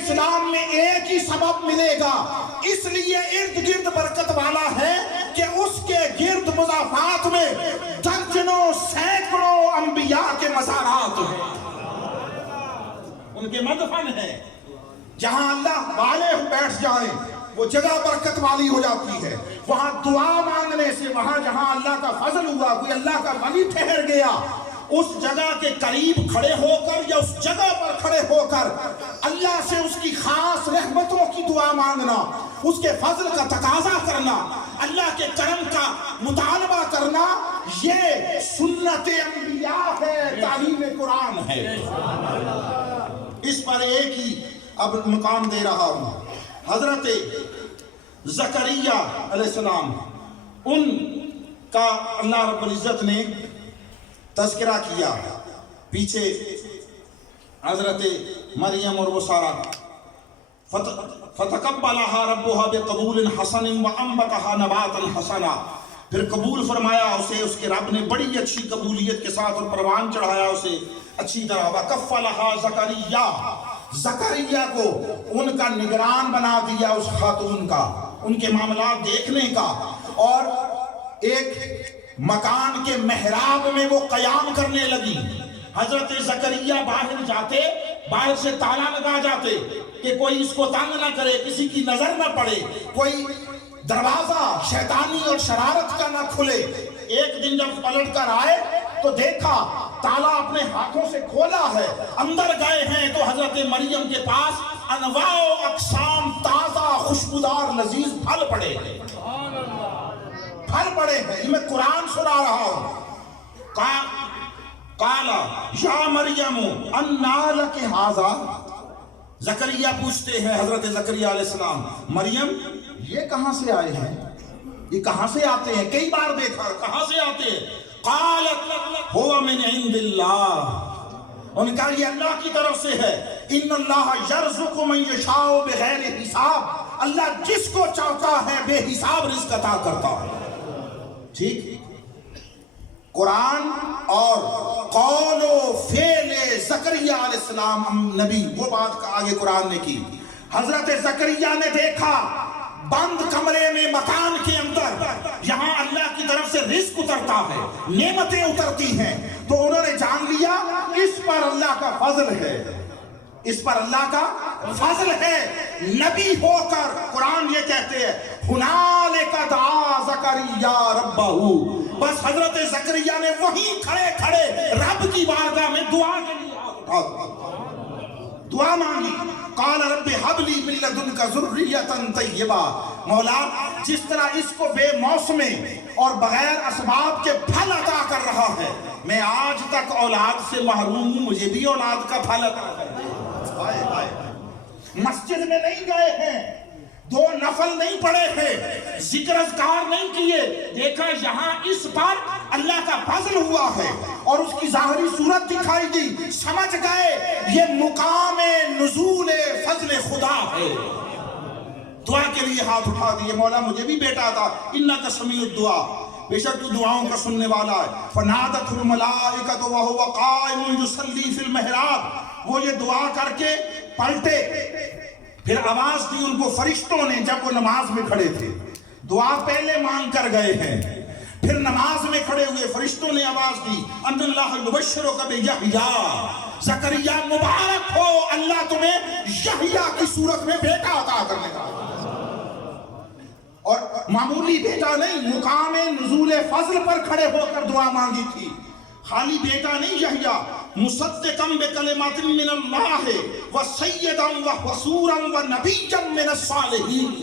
اسلام میں ایک ہی سبب ملے گا، اس لیے ارد گرد برکت والا ہے کہ اس کے گرد مضافات میں درجنوں سینکڑوں انبیاء کے مزارات ہیں، ان کے مدفن ہیں۔ جہاں اللہ والے بیٹھ جائیں وہ جگہ برکت والی ہو جاتی ہے، وہاں دعا مانگنے سے، وہاں جہاں اللہ کا فضل ہوا، کوئی اللہ کا ولی ٹھہر گیا، اس جگہ کے قریب کھڑے ہو کر یا اس جگہ پر کھڑے ہو کر اللہ سے اس کی خاص رحمتوں کی دعا مانگنا، اس کے فضل کا تقاضا کرنا، اللہ کے کرم کا مطالبہ کرنا، یہ سنت انبیاء ہے، تعلیم قرآن ہے۔ اس پر ایک ہی اب مقام دے رہا ہوں۔ حضرت زکریا علیہ السلام، ان کا اللہ رب العزت نے تذکرہ کیا، پیچھے حضرت مریم اور وہ سارا، فتقبلها ربها بقبول حسن وانبتها نباتا حسنا، پھر قبول فرمایا اسے اس کے رب نے بڑی اچھی قبولیت کے ساتھ، اور پروان چڑھایا اسے اچھی طرح۔ وکفلها زکریا، زکریا کو ان کا نگران بنا دیا، اس خاتون کا، ان کے معاملات دیکھنے کا، اور ایک مکان کے محراب میں وہ قیام کرنے لگی۔ حضرت زکریا باہر جاتے، باہر سے تالا لگا جاتے کہ کوئی اس کو تنگ نہ کرے، کسی کی نظر نہ پڑے، کوئی دروازہ شیطانی اور شرارت کا نہ کھلے۔ ایک دن جب پلٹ کر آئے تو دیکھا تالا اپنے ہاتھوں سے کھولا ہے، اندر گئے ہیں تو حضرت مریم کے پاس انواع و اقسام تازہ خوشبودار لذیذ پھل پڑے ہیں، پھل پڑے ہیں۔ یہ میں قرآن سنا رہا ہوں۔ قالا یا مریم انا لک ھذا، زکریا پوچھتے ہیں حضرت زکریا علیہ السلام، مریم یہ کہاں سے آئے ہیں، یہ کہاں سے آتے ہیں؟ کئی بار دیکھا کہاں سے آتے ہیں۔ قالت هو من عند اللہ، ان کا یہ اللہ کی طرف سے ہے۔ ان اللہ یرزق من یشاء بغیر حساب، اللہ جس کو چاہتا ہے بے حساب رزق عطا کرتا ہے۔ ٹھیک، قرآن اور قول و فعل زکریا علیہ السلام نبی، وہ بات آگے قرآن نے کی۔ حضرت زکریا نے دیکھا بند کمرے میں، مکان کے اندر، یہاں اللہ کی طرف سے رزق اترتا ہے، نعمتیں اترتی ہیں، تو انہوں نے جان لیا اس پر اللہ کا فضل ہے، اس پر اللہ کا فضل ہے۔ نبی ہو کر قرآن یہ کہتے ہیں ہنالک دعا زکریا ربہ، بس حضرت زکریا نے وہیں کھڑے کھڑے رب کی بارگاہ میں دعا کے لیے ہاتھ اٹھا، دعا مانگی۔ قال رب حب لی من لدنک ذریۃ طیبہ، مولا جس طرح اس کو بے موسمے اور بغیر اسباب کے پھل عطا کر رہا ہے، میں آج تک اولاد سے محروم ہوں، مجھے بھی اولاد کا پھل عطا کر۔ مسجد میں نہیں گئے ہیں، دو نفل نہیں پڑھے ہیں، ذکر اذکار نہیں کیے، دیکھا یہاں اس پر اللہ کا فضل ہوا ہے اور اس کی ظاہری صورت دکھائی دی، سمجھ گئے یہ مقام نزول فضل خدا ہے۔ دعا کے لیے ہاتھ اٹھا دیے، مولا مجھے بھی بیٹا تھا، انک سمیع الدعا، بے شک تو دعاؤں کا سننے والا ہے۔ فنادت الملائکۃ وہو قائم یصلی فی المحراب، وہ یہ دعا کر کے پلٹے، پھر آواز دی ان کو فرشتوں نے جب وہ نماز میں کھڑے تھے۔ دعا پہلے مانگ کر گئے ہیں، پھر نماز میں کھڑے ہوئے فرشتوں نے آواز دی ان اللہ یبشرک بیحییٰ، زکریا مبارک ہو، اللہ تمہیں یحییٰ کی صورت میں بیٹا عطا کرنے کا، اور معمولی بیٹا نہیں، مقام نزول فضل پر کھڑے ہو کر دعا مانگی تھی۔ خالی بیٹا نہیں یحییٰ، مصدقا بکلمات من اللہ وسیدا وحصورا ونبیا من الصالحین،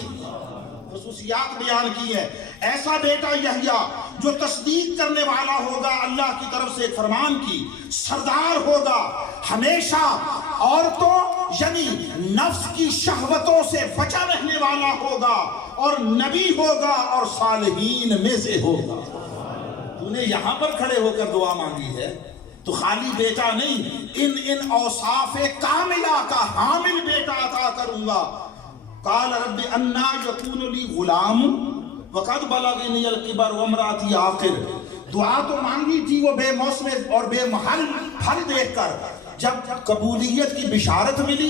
خصوصیات بیان کی ہے۔ ایسا بیٹا یحییٰ جو تصدیق کرنے والا ہوگا اللہ کی طرف سے ایک فرمان کی، سردار ہوگا، ہمیشہ عورتوں یعنی نفس کی شہوتوں سے بچا رہنے والا ہوگا، اور نبی ہوگا اور صالحین میں سے ہوگا۔ تو نے یہاں پر کھڑے ہو کر دعا مانگی ہے تو خالی بیٹا نہیں، ان اوصاف کاملہ کا حامل بیٹا عطا کروں گا۔ قال رب انا یکون لی غلام وقد بلغنی الکبر وامرأتی عاقر، دعا تو مانگی تھی وہ بے موسم اور بے محل پھل دیکھ کر، جب قبولیت کی بشارت ملی